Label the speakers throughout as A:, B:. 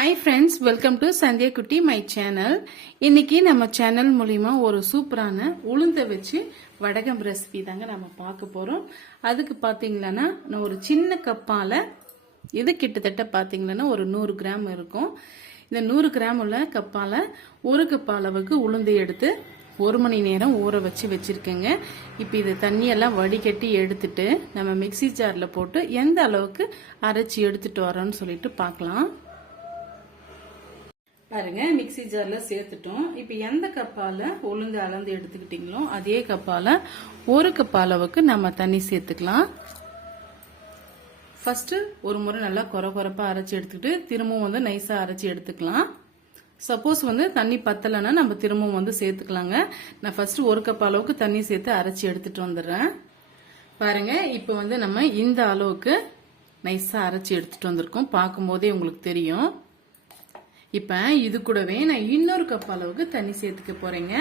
A: Hi friends welcome to Sandhya Kutty my channel இன்னைக்கு நம்ம channel மூலிமா ஒரு சூப்பரான உளுந்தை வச்சு வடகம் ரெசிபி தாங்க நம்ம பார்க்க போகிறோம் அதுக்கு பார்த்தீங்கன்னா நான் ஒரு சின்ன கப்பால் இது கிட்டத்தட்ட பார்த்தீங்கன்னா ஒரு நூறு கிராம் இருக்கும். இந்த நூறு கிராம் உள்ள கப்பால் ஒரு கப் அளவுக்கு உளுந்து எடுத்து ஒரு மணி நேரம் ஊற வச்சு வச்சுருக்கேங்க. இப்போ இது தண்ணியெல்லாம் வடிகட்டி எடுத்துட்டு நம்ம மிக்ஸி ஜாரில் போட்டு எந்த அளவுக்கு அரைச்சி எடுத்துகிட்டு வரோம்னு சொல்லிட்டு பார்க்கலாம். பாருங்க மிக்ஸி ஜாரில் சேர்த்துட்டோம். இப்போ எந்த கப்பால் உளுந்து அளந்து எடுத்துக்கிட்டீங்களோ அதே கப்பால் ஒரு கப் அளவுக்கு நம்ம தண்ணி சேர்த்துக்கலாம். ஃபஸ்ட்டு ஒரு முறை நல்லா குறை குறைப்பாக அரைச்சி எடுத்துக்கிட்டு திரும்பவும் வந்து நைஸாக அரைச்சி எடுத்துக்கலாம். சப்போஸ் வந்து தண்ணி பத்தலைன்னா நம்ம திரும்பவும் வந்து சேர்த்துக்கலாங்க. நான் ஃபஸ்ட்டு ஒரு கப் அளவுக்கு தண்ணி சேர்த்து அரைச்சி எடுத்துகிட்டு வந்துடுறேன். பாருங்க இப்போ வந்து நம்ம இந்த அளவுக்கு நைஸாக அரைச்சி எடுத்துகிட்டு வந்திருக்கோம். பார்க்கும்போதே உங்களுக்கு தெரியும். இப்போ இது கூடவே நான் இன்னொரு கப் அளவுக்கு தண்ணி சேர்த்துக்க போகிறேங்க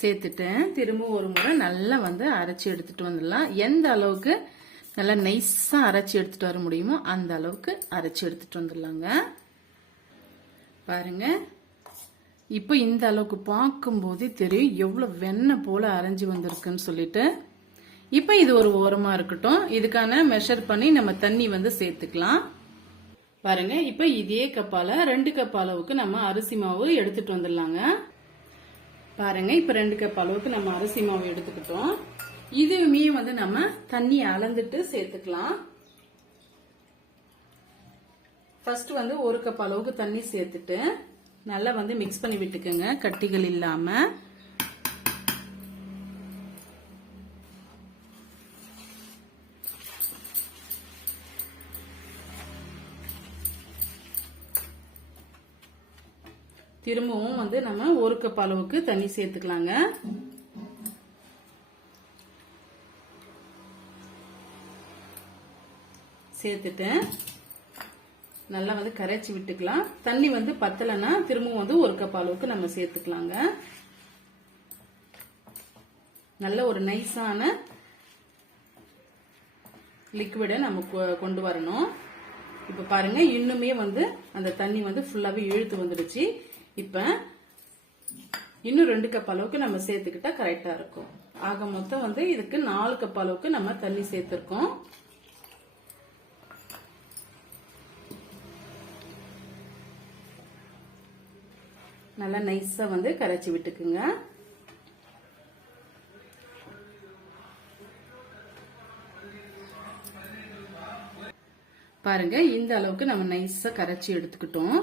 A: சேர்த்துட்டேன் திரும்ப ஒரு முறை நல்லா வந்து அரைச்சி எடுத்துட்டு வந்துடலாம். எந்த அளவுக்கு நல்லா நைஸாக அரைச்சி எடுத்துகிட்டு வர முடியுமோ அந்த அளவுக்கு அரைச்சி எடுத்துட்டு வந்துடலாங்க. பாருங்க. இப்போ இந்த அளவுக்கு பார்க்கும்போதே தெரியும் எவ்வளோ வெண்ணெய் போல அரைஞ்சு வந்திருக்குன்னு சொல்லிட்டு. இப்போ இது ஒரு ஓரமாக இருக்கட்டும். இதுக்கான மெஷர் பண்ணி நம்ம தண்ணி வந்து சேர்த்துக்கலாம். பாருங்க இப்போ இதே கப்பால் ரெண்டு கப் அளவுக்கு நம்ம அரிசி மாவு எடுத்துட்டு வந்துடலாங்க. பாருங்க இப்போ ரெண்டு கப் அளவுக்கு நம்ம அரிசி மாவு எடுத்துக்கிட்டோம். இதுவுமே வந்து நம்ம தண்ணி அளந்துட்டு சேர்த்துக்கலாம். ஃபர்ஸ்ட் வந்து ஒரு கப் அளவுக்கு தண்ணி சேர்த்துட்டு நல்லா வந்து மிக்ஸ் பண்ணி விட்டுக்கோங்க கட்டிகள் இல்லாமல் திரும்பவும் வந்து நம்ம ஒரு கப் அளவுக்கு தண்ணி சேர்த்துக்கலாங்க. சேர்த்துட்டேன் நல்லா வந்து கரைச்சி விட்டுக்கலாம். தண்ணி வந்து பத்தலைன்னா திரும்பவும் வந்து ஒரு கப் அளவுக்கு நம்ம சேர்த்துக்கலாங்க. நல்ல ஒரு நைஸான லிக்விடை நம்ம கொ- கொண்டு வரணும். இப்போ பாருங்க இன்னுமே வந்து அந்த தண்ணி வந்து ஃபுல்லாகவே இழுத்து வந்துடுச்சு. இப்போ இன்னும் ரெண்டு கப் அளவுக்கு நம்ம சேர்த்துக்கிட்டா கரெக்டா இருக்கும். ஆக மொத்தம் வந்து இதுக்கு நாலு கப் அளவுக்கு நம்ம தண்ணி சேர்த்திருக்கோம். நல்லா நைஸா வந்து கரைச்சி விட்டுக்குங்க. பாருங்க இந்த அளவுக்கு நம்ம நைஸா கரைச்சி எடுத்துக்கிட்டோம்.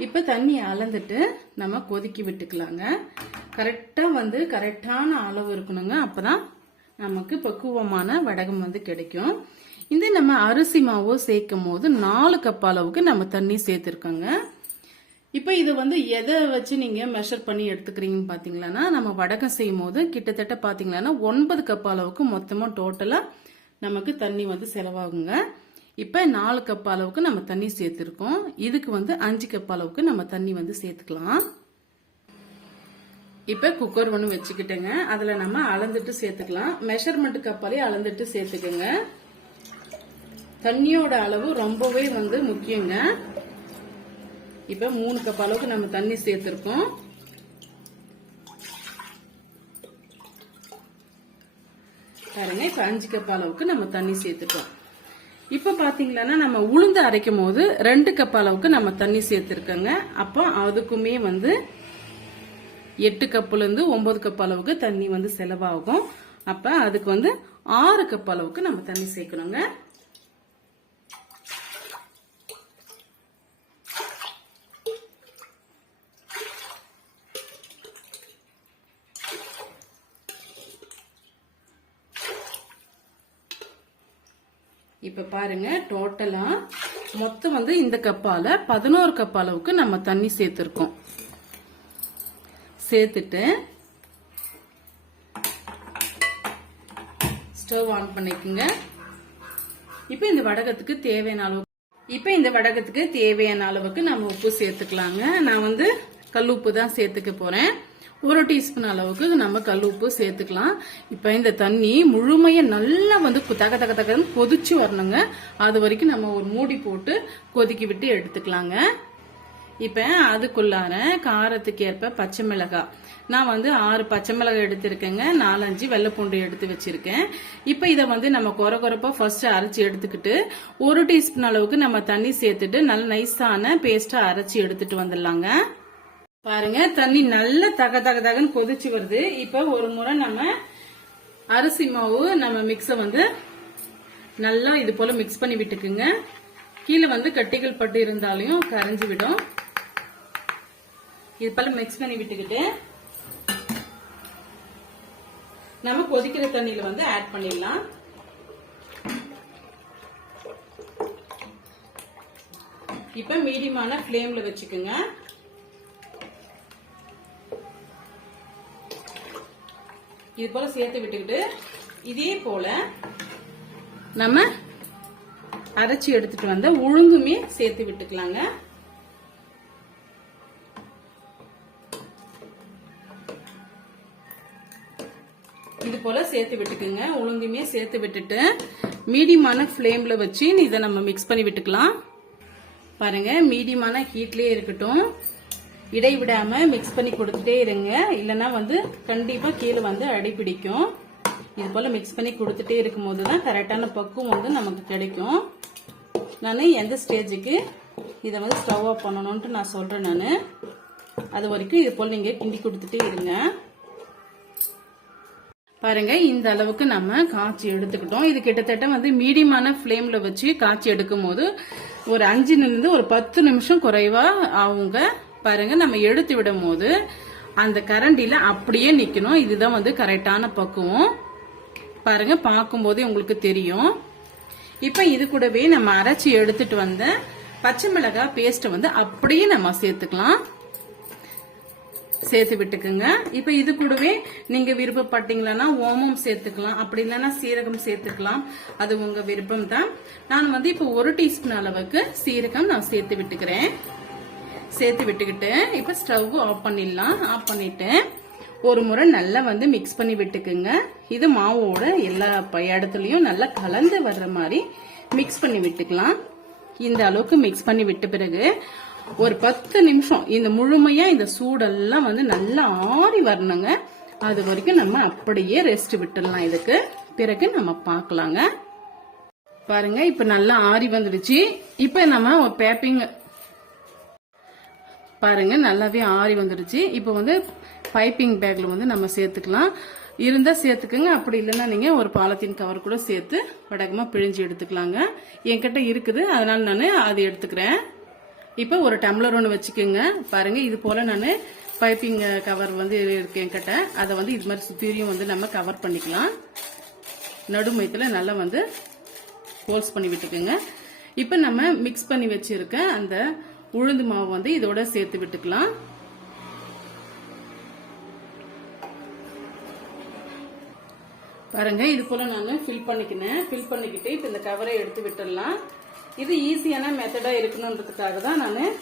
A: இப்போ தண்ணி அளந்துட்டு நம்ம கொதிக்கி விட்டுக்கலாங்க. கரெக்டாக வந்து கரெக்டான அளவு இருக்கணுங்க. அப்பதான் நமக்கு பக்குவமான வடகம் வந்து கிடைக்கும். இந்த நம்ம அரிசி மாவு சேர்க்கும் போது நாலு கப் அளவுக்கு நம்ம தண்ணி சேர்த்துருக்கோங்க. இப்போ இது வந்து எதை வச்சு நீங்கள் மெஷர் பண்ணி எடுத்துக்கிறீங்கன்னு பாத்தீங்களன்னா நம்ம வடகம் செய்யும் போது கிட்டத்தட்ட பாத்தீங்கன்னா ஒன்பது கப் அளவுக்கு மொத்தமாக டோட்டலாக நமக்கு தண்ணி வந்து செலவாகுங்க. இப்போ நாலு கப் அளவுக்கு நம்ம தண்ணி சேர்த்துருக்கோம். இதுக்கு வந்து அஞ்சு கப் அளவுக்கு நம்ம தண்ணி வந்து சேர்த்துக்கலாம். இப்போ குக்கர் ஒன்று வச்சுக்கிட்டேங்க. அதில் நம்ம அளந்துட்டு சேர்த்துக்கலாம். மெஷர்மெண்ட் கப்பாலே அளந்துட்டு சேர்த்துக்கோங்க. தண்ணியோட அளவு ரொம்பவே வந்து முக்கியங்க. இப்போ மூணு கப் அளவுக்கு நம்ம தண்ணி சேர்த்துருக்கோம். பாருங்க இப்போ அஞ்சு கப் அளவுக்கு நம்ம தண்ணி சேர்த்துட்டோம். இப்ப பாத்தீங்கன்னா நம்ம உளுந்து அரைக்கும் போது ரெண்டு கப் அளவுக்கு நம்ம தண்ணி சேர்த்திருக்கோங்க. அப்போ அதுக்குமே வந்து எட்டு கப்புல இருந்து ஒன்பது கப் அளவுக்கு தண்ணி வந்து செலவாகும். அப்ப அதுக்கு வந்து ஆறு கப் அளவுக்கு நம்ம தண்ணி சேர்க்கணுங்க. இப்ப பாருங்க டோட்டலா மொத்தம் வந்து இந்த கப்பால பதினோரு கப் அளவுக்கு நம்ம தண்ணி சேர்த்திருக்கோம். சேர்த்துட்டு ஸ்டவ் ஆன் பண்ணிக்கோங்க. இப்போ இந்த வடகத்துக்கு தேவையான அளவு இப்போ இந்த வடகத்துக்கு தேவையான அளவுக்கு நம்ம உப்பு சேர்த்துக்கலாங்க. நான் வந்து கல் உப்பு தான் சேர்த்துக்க போறேன். ஒரு டீஸ்பூன் அளவுக்கு நம்ம கல் உப்பு சேர்த்துக்கலாம். இப்போ இந்த தண்ணி முழுமையாக நல்லா வந்து கு- தக தக தகன்னு கொதிச்சு வரணுங்க. அது வரைக்கும் நம்ம ஒரு மூடி போட்டு கொதிக்க விட்டு எடுத்துக்கலாங்க. இப்போ அதுக்குள்ளார காரத்துக்கு ஏற்ப பச்சை மிளகாய். நான் வந்து ஆறு பச்சை மிளகாய் எடுத்திருக்கேங்க. நாலஞ்சு வெள்ளைப்பூண்டு எடுத்து வச்சிருக்கேன். இப்போ இதை வந்து நம்ம குறை குறைப்பா ஃபர்ஸ்ட் அரைச்சி எடுத்துக்கிட்டு ஒரு டீஸ்பூன் அளவுக்கு நம்ம தண்ணி சேர்த்துட்டு நல்ல நைஸான பேஸ்ட்டாக அரைச்சி எடுத்துட்டு வந்துடலாங்க. பாருங்க தண்ணி நல்ல தக தக தகன்னு கொதிச்சு வருது. இப்ப ஒரு முறை நம்ம அரிசி மாவு நம்ம மிக்ஸ வந்து நல்லா இது போல மிக்ஸ் பண்ணி விட்டுக்குங்க. கீழே வந்து கட்டிகள் பட்டு இருந்தாலையும் கரைஞ்சு விடும். இது போல மிக்ஸ் பண்ணி விட்டுக்கிட்டு நம்ம கொதிக்கிற தண்ணியில வந்து ஆட் பண்ணிடலாம். இப்ப மீடியமான பிளேம்ல வச்சுக்கோங்க. இது போல சேர்த்து விட்டுக்கிட்டு இதே போல நம்ம அரைச்சி எடுத்துட்டு வந்த உளுந்துமே சேர்த்து விட்டுக்கலாங்க. இது போல சேர்த்து விட்டுக்குங்க. உளுந்துமே சேர்த்து விட்டுட்டு மீடியமான ஃப்ளேம்ல வச்சு இதை நம்ம மிக்ஸ் பண்ணி விட்டுக்கலாம். பாருங்க மீடியமான ஹீட்லயே இருக்கட்டும். இடைவிடாம மிக்ஸ் பண்ணி கொடுத்துட்டே இருங்க. இல்லைன்னா வந்து கண்டிப்பா கீழே வந்து அடி பிடிக்கும். இது போல மிக்ஸ் பண்ணி கொடுத்துட்டே இருக்கும்போது தான் கரெக்டான பக்குவம் வந்து நமக்கு கிடைக்கும். நான் எந்த ஸ்டேஜுக்கு இதை வந்து ஸ்டவ் ஆஃப் பண்ணணும்ட்டு நான் சொல்றேன் நான். அது வரைக்கும் இது போல் நீங்க கிண்டி கொடுத்துட்டே இருங்க. பாருங்க இந்த அளவுக்கு நம்ம காய்ச்சி எடுத்துக்கிட்டோம். இது கிட்டத்தட்ட வந்து மீடியமான ஃப்ளேம்ல வச்சு காய்ச்சி எடுக்கும் போது ஒரு அஞ்சு இருந்து ஒரு பத்து நிமிஷம் குறைவா ஆகுங்க. பாருங்க நம்ம எடுத்து விடும் போது அந்த கரண்டில அப்படியே நிக்கணும். இதுதான் வந்து கரெக்டான பக்குவம். பாருங்க பார்க்கும்போதே உங்களுக்கு தெரியும். இப்ப இது கூடவே நம்ம அரைச்சி எடுத்துட்டு வந்த பச்சை மிளகாய் பேஸ்ட்டை வந்து அப்படியே நம்ம சேர்த்துக்கலாம். சேர்த்து விட்டுக்குங்க. இப்ப இது கூடவே நீங்க விருப்பப்பட்டீங்களன்னா ஓமம் சேர்த்துக்கலாம். அப்படி இல்லைன்னா சீரகம் சேர்த்துக்கலாம். அது உங்க விருப்பம் தான் நான் வந்து இப்ப ஒரு டீஸ்பூன் அளவுக்கு சீரகம் நான் சேர்த்து விட்டுக்கிறேன். சேர்த்து விட்டுக்கிட்டு இப்போ ஸ்டவ் ஆஃப் பண்ணிடலாம். ஆஃப் பண்ணிவிட்டு ஒரு முறை நல்லா வந்து மிக்ஸ் பண்ணி விட்டுக்குங்க. இது மாவோட எல்லா ப- நல்லா கலந்து வர்ற மாதிரி மிக்ஸ் பண்ணி விட்டுக்கலாம். இந்த அளவுக்கு மிக்ஸ் பண்ணி விட்ட பிறகு ஒரு பத்து நிமிஷம் இந்த முழுமையா இந்த சூடெல்லாம் வந்து நல்லா ஆறி வரணுங்க. அது வரைக்கும் நம்ம அப்படியே ரெஸ்ட் விட்டுடலாம் இதுக்கு. பிறகு நம்ம பார்க்கலாங்க. பாருங்க இப்ப நல்லா ஆறி வந்துடுச்சு. இப்ப நம்ம பேப்பிங் பாருங்க நல்லாவே ஆறி வந்துடுச்சு. இப்போ வந்து பைப்பிங் பேக்ல வந்து நம்ம சேர்த்துக்கலாம். இருந்தா சேர்த்துக்கோங்க. அப்படி இல்லைன்னா நீங்க ஒரு பாலத்தீன் கவர் கூட சேர்த்து வடகமா பிழிஞ்சு எடுத்துக்கலாங்க. என்கிட்ட இருக்குது. அதனால நான் அது எடுத்துக்கிறேன். இப்போ ஒரு டம்ளர் ஒன்று வச்சுக்கோங்க. பாருங்க இது போல நான் பைப்பிங் கவர் வந்து இருக்கு என்கிட்ட. அதை வந்து இது மாதிரி சுத்தியும் வந்து நம்ம கவர் பண்ணிக்கலாம். நடுமையத்தில் நல்லா வந்து ஹோல்ஸ் பண்ணி விட்டுக்கோங்க. இப்போ நம்ம மிக்ஸ் பண்ணி வச்சிருக்க அந்த உளுந்து மாவு வந்து இதோட சேர்த்து விட்டுக்கலாம். பாருங்க இது போல நான் ஃபில் பண்ணிக்கினேன். ஃபில் பண்ணிக்கிட்டு இப்போ இந்த கவரை எடுத்து விட்டுடலாம். இது ஈஸியான மெத்தடா இருக்கணுன்றதுக்காக தான் நான்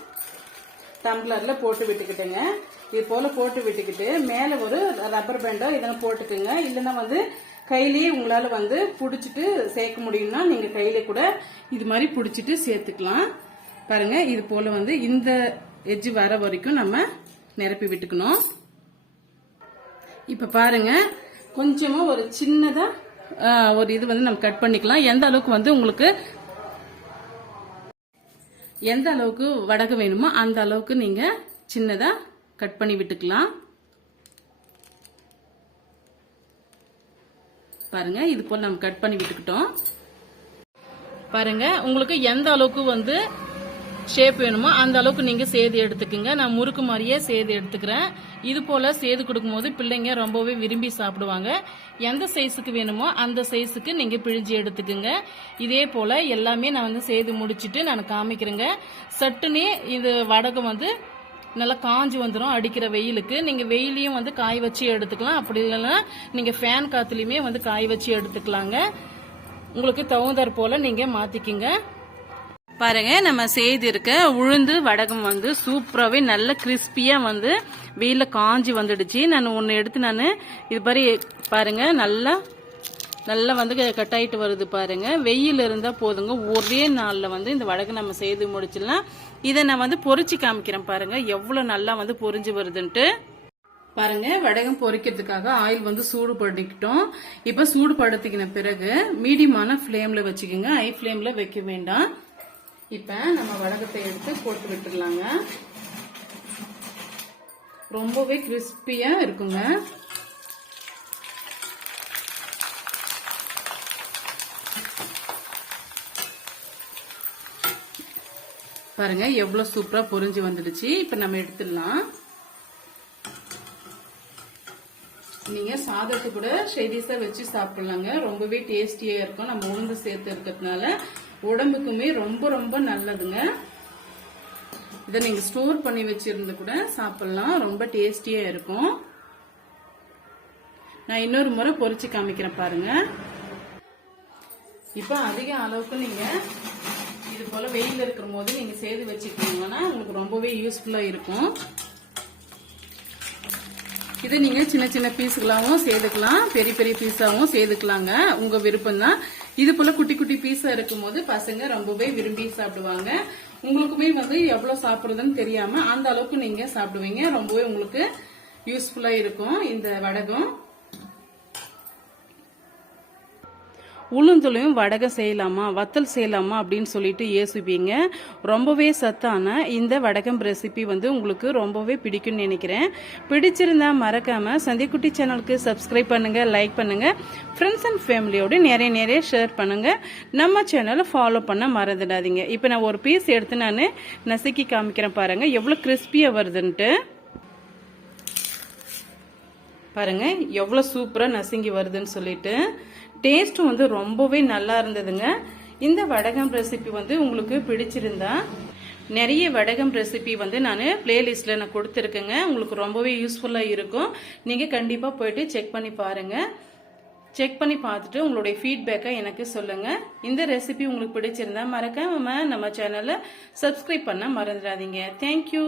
A: டம்ளர்ல போட்டு விட்டுக்கிட்டேங்க. இது போல போட்டு விட்டுக்கிட்டு மேல ஒரு ரப்பர் பேண்டோ இதெல்லாம் போட்டுக்கோங்க. இல்லைன்னா வந்து கையிலேயே உங்களால வந்து பிடிச்சிட்டு சேர்க்க முடியும்னா நீங்க கையில கூட இது மாதிரி பிடிச்சிட்டு சேர்த்துக்கலாம். பாருங்க இது போல வந்து இந்த எஜ்ஜு வர வரைக்கும் நம்ம நிரப்பி விட்டுக்கணும். இப்ப பாருங்க கொஞ்சமா ஒரு சின்னதா ஒரு இது வந்து நம்ம கட் பண்ணிக்கலாம். எந்த அளவுக்கு வந்து உங்களுக்கு எந்த அளவுக்கு வடகு வேணுமோ அந்த அளவுக்கு நீங்க சின்னதா கட் பண்ணி விட்டுக்கலாம். பாருங்க இது போல நம்ம கட் பண்ணி விட்டுக்கிட்டோம். பாருங்க உங்களுக்கு எந்த அளவுக்கு வந்து ஷேப் வேணுமோ அந்த அளவுக்கு நீங்க சேது எடுத்துக்கோங்க. நான் முறுக்கு மாதிரியே சேது எடுத்துக்கிறேன். இது போல சேது கொடுக்கும்போது பிள்ளைங்க ரொம்பவே விரும்பி சாப்பிடுவாங்க. எந்த சைஸுக்கு வேணுமோ அந்த சைஸுக்கு நீங்க பிழிஞ்சு எடுத்துக்கோங்க. இதே போல எல்லாமே நான் வந்து சேது முடிச்சிட்டு நான் காமிக்கிறேங்க. சட்டுனே இது வடகம் வந்து நல்லா காஞ்சி வந்துடும் அடிக்கிற வெயிலுக்கு. நீங்க வெயிலையும் வந்து காய வச்சு எடுத்துக்கலாம். அப்படி இல்லைன்னா நீங்க ஃபேன் காத்துலயுமே வந்து காய வச்சு எடுத்துக்கலாங்க. உங்களுக்கு தகுந்தாற் போல நீங்க மாத்திக்கிங்க. பாருங்க நம்ம செய்திருக்க உளுந்து வடகம் வந்து சூப்பராகவே நல்ல கிறிஸ்பியாக வந்து வெயிலில் காஞ்சி வந்துடுச்சு. நான் ஒன்று எடுத்து நான் இது மாதிரி பாருங்க நல்லா நல்லா வந்து கட் ஆயிட்டு வருது பாருங்க. வெயில் இருந்தால் போதுங்க. ஒரே நாளில் வந்து இந்த வடகு நம்ம செய்து முடிச்சிடலாம். இதை நான் வந்து பொறிச்சு காமிக்கிறேன் பாருங்க. எவ்வளோ நல்லா வந்து பொரிஞ்சு வருதுன்ட்டு. பாருங்க வடகம் பொறிக்கிறதுக்காக ஆயில் வந்து சூடு படுத்திக்கிட்டோம் இப்போ சூடு படுத்திக்கின பிறகு மீடியமான ஃப்ளேம்ல வச்சுக்கோங்க. ஹை ஃப்ளேம்ல வைக்க வேண்டாம். இப்ப நம்ம வடகத்தை எடுத்து போட்டு விட்டுடலாங்க. ரொம்பவே கிறிஸ்பியா இருக்குங்க. பாருங்க எவ்வளவு சூப்பரா பொரிஞ்சு வந்துடுச்சு. இப்ப நம்ம எடுத்துடலாம். நீங்க சாதத்தை கூட ஷெடிஸா வச்சு சாப்பிடலாங்க. ரொம்பவே டேஸ்டியா இருக்கும். நம்ம உளுந்து சேர்த்து இருக்கிறதுனால உடம்புக்குமே ரொம்ப ரொம்ப நல்லதுங்க. இதை நீங்க ஸ்டோர் பண்ணி வச்சிருந்து கூட சாப்பிடலாம். ரொம்ப டேஸ்டியா இருக்கும். நான் இன்னொரு முறை பொறிச்சு காமிக்கிறேன் பாருங்க. இப்ப அதிக அளவுக்கு நீங்க இது போல வெயில் இருக்கும் போது நீங்க செய்து வச்சுக்கிட்டீங்கன்னா உங்களுக்கு ரொம்பவே யூஸ்ஃபுல்லா இருக்கும். இதை நீங்கள் சின்ன சின்ன பீஸுகளாகவும் சேர்த்துக்கலாம். பெரிய பெரிய பீஸாகவும் சேர்த்துக்கலாங்க. உங்கள் விருப்பம் தான் இது போல் குட்டி குட்டி பீஸாக இருக்கும் போது பசங்க ரொம்பவே விரும்பி சாப்பிடுவாங்க. உங்களுக்குமே வந்து எவ்வளோ சாப்பிடுறதுன்னு தெரியாமல் அந்த அளவுக்கு நீங்கள் சாப்பிடுவீங்க. ரொம்பவே உங்களுக்கு யூஸ்ஃபுல்லாக இருக்கும் இந்த வடகம். உளுந்துலையும் வடகம் செய்யலாமா வத்தல் செய்யலாமா அப்படின்னு சொல்லிட்டு யோசிப்பீங்க. ரொம்பவே சத்தான இந்த வடகம் ரெசிபி வந்து உங்களுக்கு ரொம்பவே பிடிக்கும்னு நினைக்கிறேன். பிடிச்சிருந்தா மறக்காம சந்திக்குட்டி சேனலுக்கு சப்ஸ்கிரைப் பண்ணுங்க லைக் பண்ணுங்க. ஃப்ரெண்ட்ஸ் அண்ட் ஃபேமிலியோடு நிறைய நிறைய ஷேர் பண்ணுங்க. நம்ம சேனலை ஃபாலோ பண்ண மறந்துடாதீங்க. இப்போ நான் ஒரு பீஸ் எடுத்து நான் நசுக்கி காமிக்கிறேன் பாருங்க. எவ்வளோ கிறிஸ்பியாக வருதுன்ட்டு. பாருங்க எவ்வளோ சூப்பராக நசுங்கி வருதுன்னு சொல்லிட்டு. டேஸ்ட்டும் வந்து ரொம்பவே நல்லா இருந்ததுங்க. இந்த வடகம் ரெசிபி வந்து உங்களுக்கு பிடிச்சிருந்தா நிறைய வடகம் ரெசிபி வந்து நான் பிளேலிஸ்டில் நான் கொடுத்துருக்கேங்க. உங்களுக்கு ரொம்பவே யூஸ்ஃபுல்லாக இருக்கும். நீங்கள் கண்டிப்பாக போயிட்டு செக் பண்ணி பாருங்கள் செக் பண்ணி பார்த்துட்டு உங்களுடைய ஃபீட்பேக்கை எனக்கு சொல்லுங்கள் இந்த ரெசிபி உங்களுக்கு பிடிச்சிருந்தா மறக்காம நம்ம சேனலை சப்ஸ்கிரைப் பண்ண மறந்துடாதீங்க. தேங்க்யூ